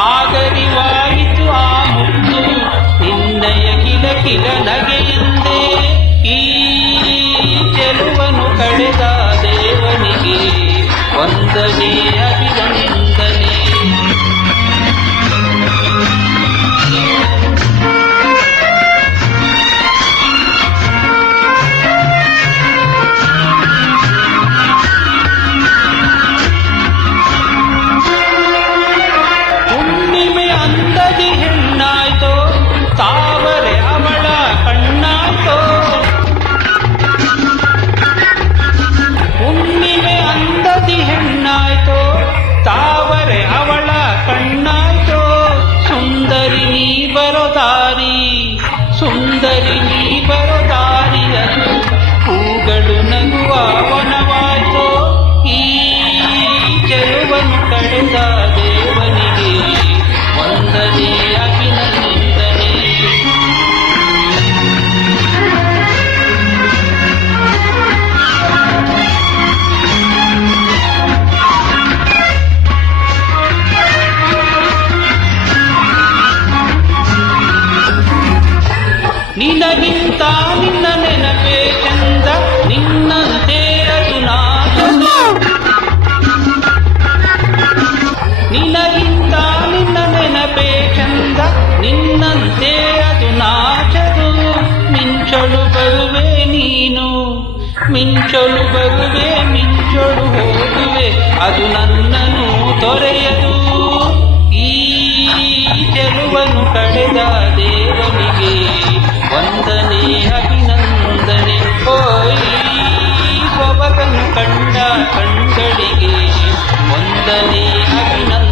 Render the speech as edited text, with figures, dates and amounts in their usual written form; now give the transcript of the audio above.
ಆಗರಿವಾಯಿತು ಆ ಮುತ್ತು ನಿನ್ನಯ ಕಿಲ ಕಿಲ ನಗೆಯೆಂದೇ. ಈ ಚೆಲುವನು ಕಳೆದ ದೇವನಿಗೆ ವಂದನೆ ಅಭಿವಂದನೆ. ಹುಣ್ಣಿಮೆ ಅಂದದಿ ಹೆಣ್ಣಾಯ್ತೋ, ತಾವರೆ ಅವಳ ಕಣ್ಣಾಯ್ತೋ. ಹುಣ್ಣಿಮೆ ಅಂದದಿ ಹೆಣ್ಣಾಯ್ತೋ, ತಾವರೆ ಅವಳ ಕಣ್ಣಾಯ್ತೋ. ಸುಂದರಿ ನೀ ಬರೋ ದಾರಿ, ಸುಂದರಿ ನೀ ಬರೋ ದಾರಿಯದು ಹೂಗಳು ನಗುವ ವನವಾಯ್ತೋ. ಈ ಚೆಲುವನು ಕಳೆದ ದೇವನಿಗೆ ವಂದನೆ ಅಭಿನಂದನೆ. ನಿನಗಿಂತ ನಿನ್ನ ನೆನಪೇ ಚಂದ, ನಿನ್ನಂತೆ ಅದು ನಾಚದು. ನಿನಗಿಂತ ನಿನ್ನ ನೆನಪೇ ಚಂದ, ನಿನ್ನಂತೆ ಅದು ನಾಚದು. ಮಿಂಚಲು ಬರುವೆ ನೀನು, ಮಿಂಚಲು ಬರುವೆ, ಮಿಂಚಲು ಹೋಗುವೆ, ಅದು ನನ್ನನ್ನು ತೊರೆಯದು. ಈ ಚೆಲುವನು ಕಳೆದ ದೇವನಿಗೆ ವಂದನೆ ಅಭಿನಂದನೆ. ಓಯ್ ಸೊಬಗನು ಕಂಡ ಕಣ್ಗಳಿಗೆ ವಂದನೆ ಅಭಿನಂದನೆ.